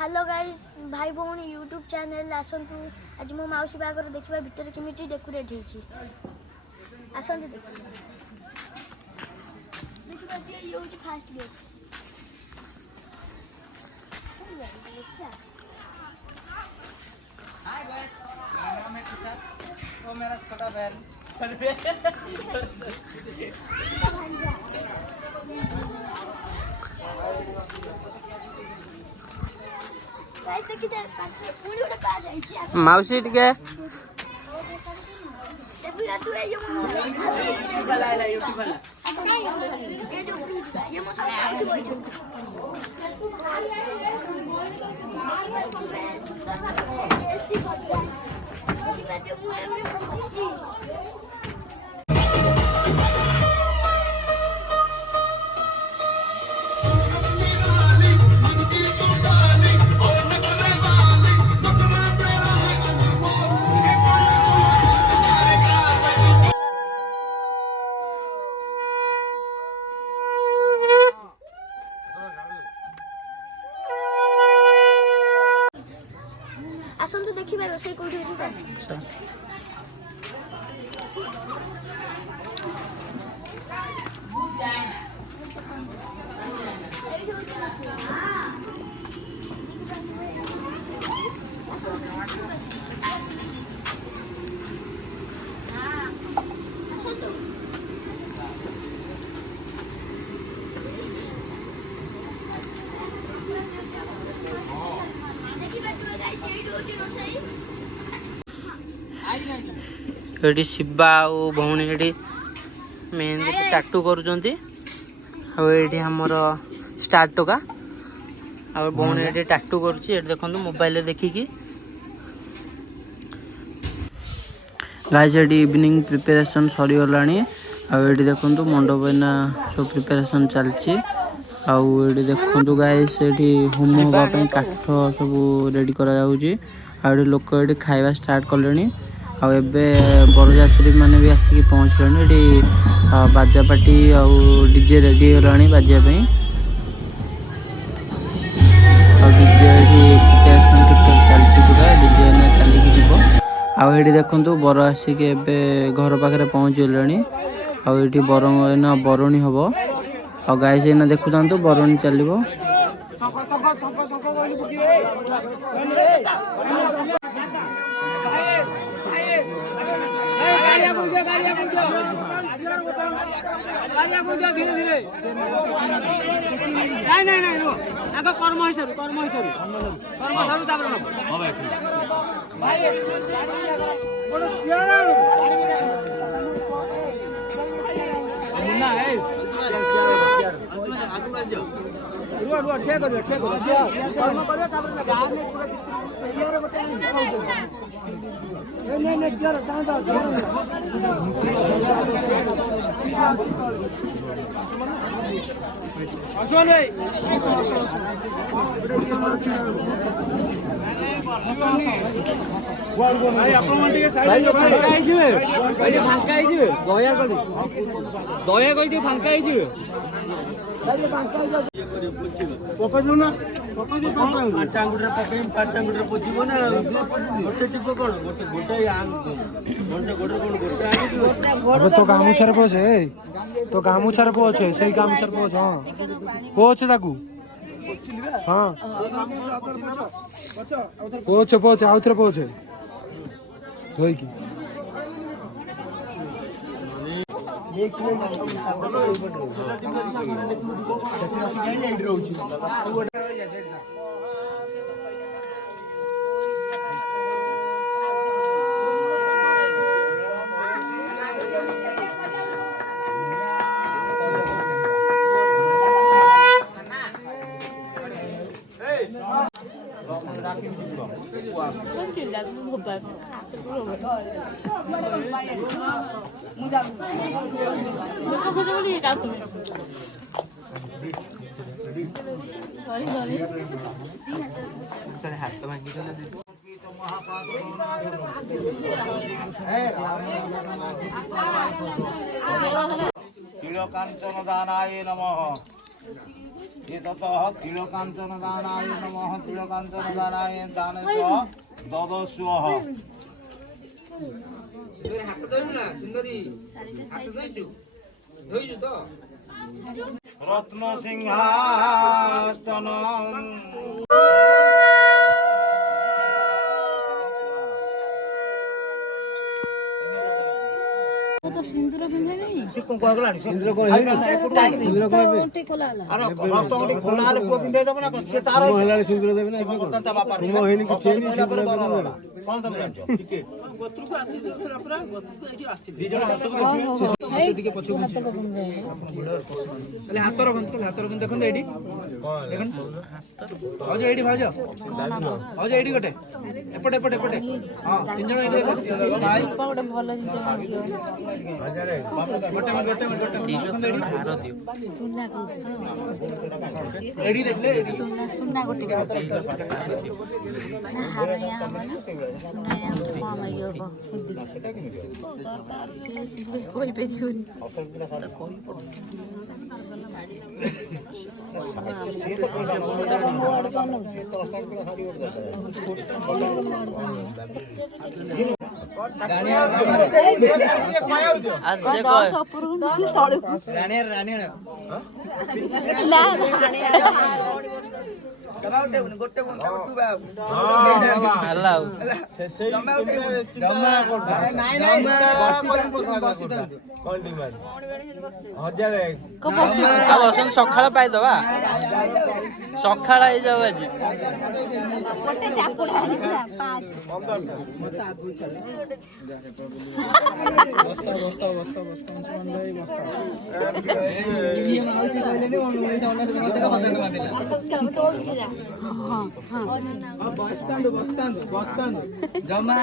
Hello guys भाई भौणी YouTube channel आसतु आज मो मौसी बागर देखा भितर केमी डेकोरेट होती आसतु देखिए फास्ट गेट हाय गाइस मेरा नाम है किशोर वो मेरा छोटा बहन माउसी टिके आसतु देखिए रोषे कौटी ये शिवा और भौणी ये मेहंदी टाटू करुँच आमर स्टार्ट टका आ भौणी ये टाटू करुँच देखो मोबाइल देखिकी गाइस ये इवनिंग प्रिपरेशन सरी गला आठ देखु मंडप ना सब प्रिपरेशन चलती आउ देखु गाइस ये होम होगापी काठ सब रेडी करा लोक ये खाଇବା स्टार्ट कले आबे बरजात्री मैंने भी आसिक पहुँचल ये बाजा पार्टी आउ डीजे रेडी होगा बाजापी डीजे प्रिपरेशन ठीक चलती पूरा डीजे चलिकी जीव आउ देखु बर आसिक घर पाखे पहुँचगले आउट बरना बरणी हम आ गाइस एना देखु था बरणी चलो कर्म कर्म तो गामुछार पहुँचे तो गामुछार पहुँचे से गामुछार पहुँच हाँ पहुँचे ताकू हाँ पहुँचे पहुँचे आउ थे पहुँचे धोईकी कांचन दानाय नमः एततः तिलकाञ्चन दानाय नमः तिलकाञ्चन दानाय दानस्य ददस्वः रत्नसिंहासनम् सिंदूर पिंधे नहीं सिंदूर कौन अरे हस्तंगटी खोला आले को पिंधे दब ना से तार महिला सिंदूर देबे ना बर्तन ता बापा तुम होइनी कि चेनी महिला पर बर होला कोन तुम जानछो ठीक गोत्रु को आसी देथरा पूरा गोत्रु को एठी आसी दी जण हाथ को से टिके पछु पछु हाथ रखन देखन एठी देखन आओ जो एठी भाजो आओ जो एठी गोटे एपटे एपटे एपटे हां तीन जण एठी देखो भाई गोटे भल जिंस सुना एठी देखले सुना गोटे ना हार या हमना सुना या कम आइयो कोई बेरियोन तो कोई सकाळ पाइदबा सकाळ जाऊ आज जमा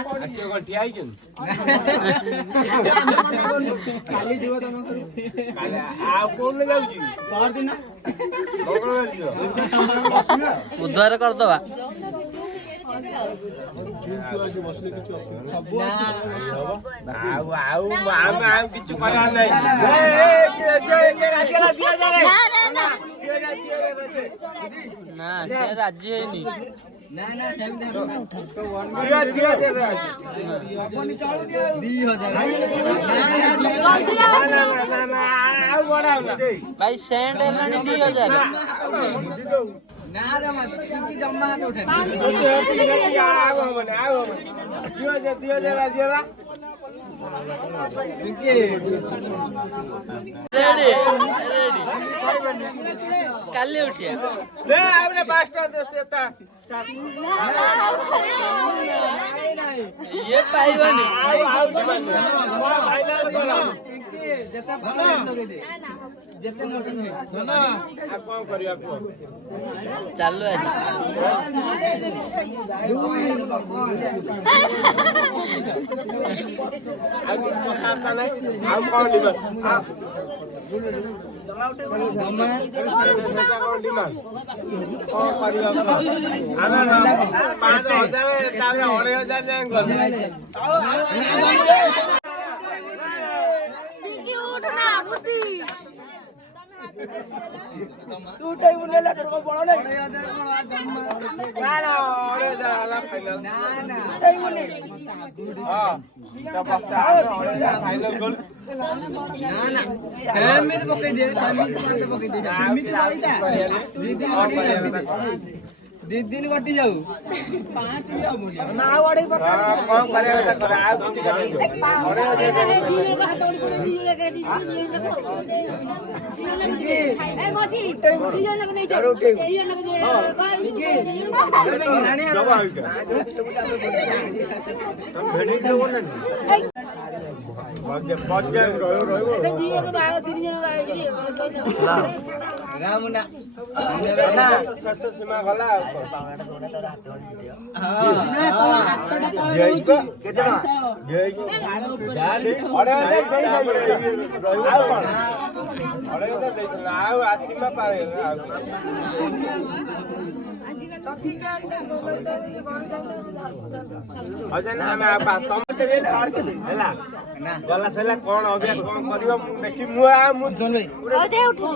बुधवार करदबा ना से राजी हैनी ना ना भाई सेंड हेलानी 2000 ना जमा किंतु जमा हाथ उठे काली उठिया ये पाइबानी चालू है तू टाइम लेला कर बड़ नहीं ना ना ओरे जाला फाइनल ना ना टाइम नहीं हां तब बस्ता फाइनल गोल ना ना फैमिली तो पकई दे फैमिली तो पकई दे फैमिली दी दिन गटी जाऊ 5 लिया मुझे ना ओडे पर कौन करे ऐसा करे आ कुछ कर ओडे दी का हाथ ओडी करे दी लगे दी ए मोती दी लगे नहीं चल दी लगे जब आ गया हम भेड़ी दो ना बच्चे रहो दी लगे आयो 3 जन आयो रामुना ना सस सीमा गला हां जय को केतना जय को अरे आओ आसीमा पारे अजन हम समते हेला ना गला सेला कोन अबे कोन करियो देखि मु आ मु जन भाई दे उठी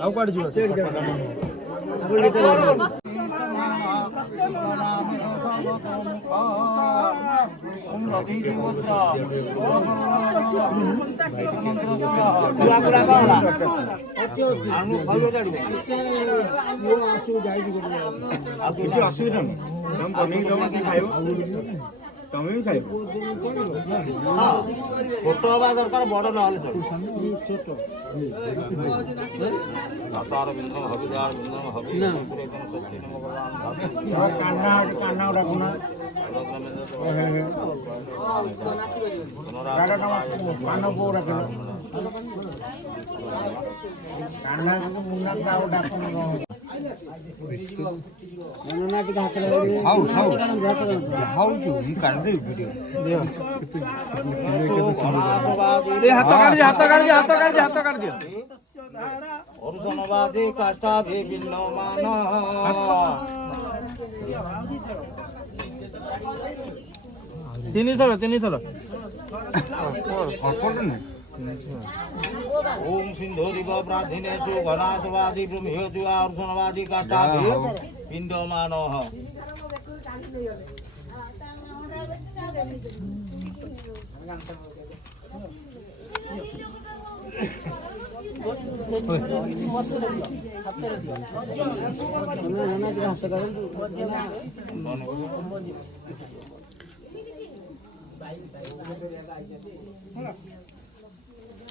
ଆଉ କୁଆଡେ ଯିବ ଅସୁବିଧା ତମେ ବି ଖାଇବ ଛୋଟ ହବା ଦରକାର ବଡ ନହେଲେ ତାର ବିନ୍ଧନ ହବି ଯାହାର ବିନ୍ଧନ ହବି କାନ୍ନା ଡାକୁନା ମାନ ପୁଅ ଡାକିଲ କାନ୍ନା ମୁନା ଆଉ ଡାକୁନ ଅରୁଷଣବାଦୀ କାଷ୍ଠା ବିଭିନ୍ନ ମାନ ତିନିଥର ओम सिंधुरिव प्रार्थिनेषु घनासवादी ब्रह्मेषु अर्जुनवादी काष्ठाभि पिण्डमानः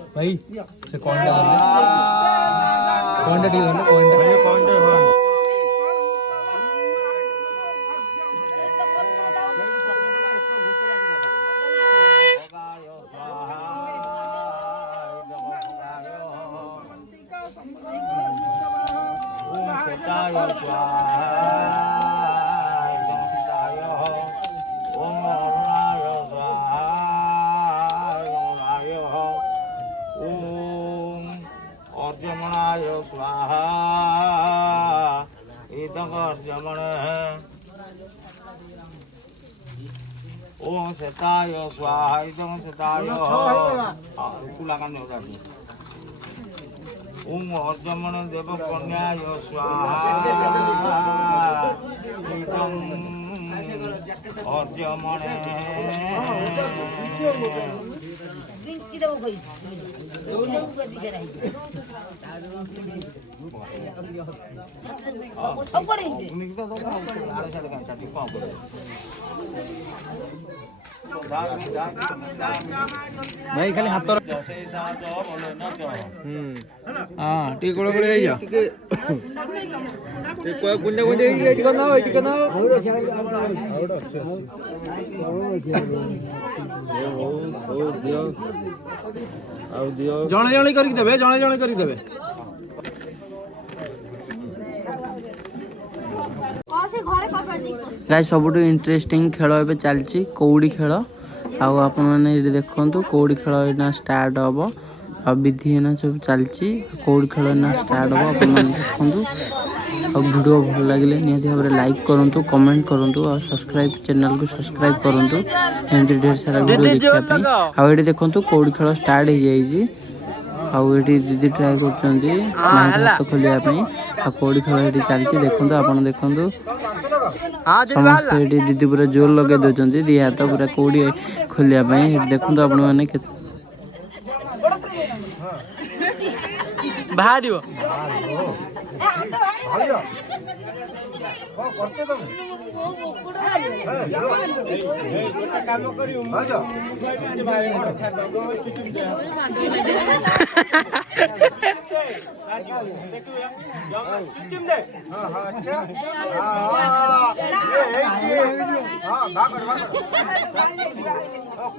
भाई से कौनटा ठीक है ना कौनटा अर्जमणाय स्वाहा इदं अर्जमण ओम शताय स्वाहा इदं शताय ओम अर्जमण देव कन्याय स्वाहा इदं अर्जमण भाई खाली हाथ हाँ टी गोल गोल जाइयो टे गुंडे गुंडे एटी करना दियो आउ दियो जणे जणे करी देबे गाइस सबुठु इंटरेस्टिंग खेल ए चलची कौड़ी खेल आउ आपण मैंने ये देखंतु कौड़ी खेल एना स्टार्ट हम आ विधि एना सब चलची कौड़ी खेल एना स्टार्ट हम आपण मैंने देखंतु आ वीडियो भल लागिले निहाती भाव लाइक करंतु कमेंट करंतु आ सब्सक्राइब चैनल को सब्सक्राइब करंतु एमती ढेर सारा वीडियो देखिया पई आ एठी देखंतु कौड़ी खेल स्टार्ट हो जाईजी आउ एठी दीदी ट्राई करचंदी माइक हाथ खोलिया पई आ कौड़ी खेल एठी चलची देखंतु आपण देखंतु ସମସ୍ତେ ଏଠି ଦିଦି ପୁରା ଜୋର ଲଗେଇ ଦଉଛନ୍ତି ଦି ହାତ ପୁରା କଉଡ଼ି ଖୋଲିବା ପାଇଁ। ଏଠି ଦେଖନ୍ତୁ ଆପଣ ମାନେ କେତେ ବାହାରିବ।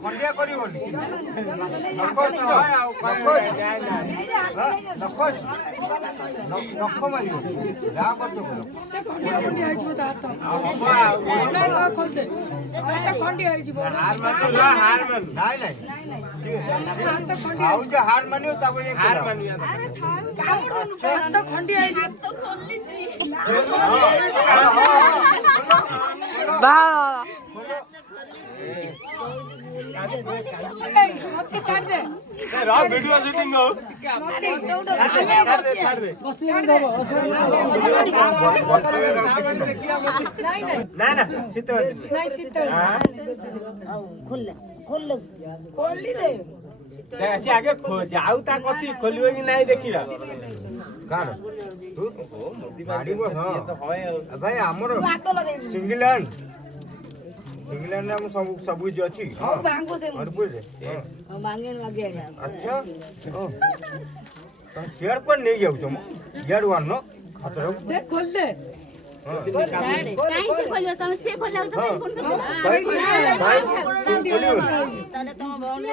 ଖଣ୍ଡିଆ କରିବନି ନଖ ମାରିବ ଯାହା କରୁଛ ହାର ମାନିବ ତାପରେ वीडियो शूटिंग हो ना शीत आगे जाऊ ता कति खोलियो कि नहीं देखिरा कार तू गाड़ी को हां भाई हमर सिंगल हैंड हम सब कुछ अछि हां बांगो से और बोल हां बांगे लगे अच्छा तुम शेयर पर नहीं जाऊ तुम गेट वन नो खतरो देख खोल दे काई से खोलियो तुम से खोलियो तो फोन कर भाई ताले तुम भौन ले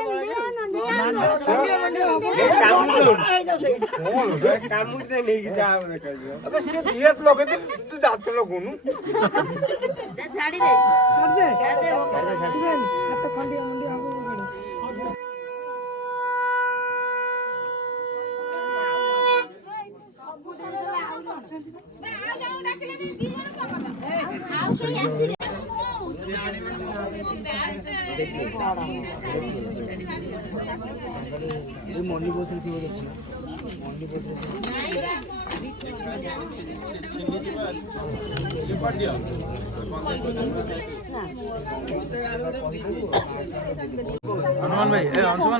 काम दे नहीं कि जा अबे से दियत लगे तू दांत लगोनु छाड़ी दे छोड़ दे तो खंडिया मंडी आगो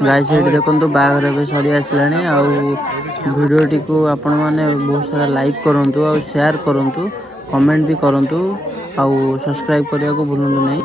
गाइस एठी देखंतु बागर ଏବେ ସରି ଆସିଲାଣି ଆଉ भिडियोटी को आपण माने बहुत सारा लाइक करंतु और शेयर करंतु कमेंट भी करंतु और सब्सक्राइब करिया को भूलंतु नहीं।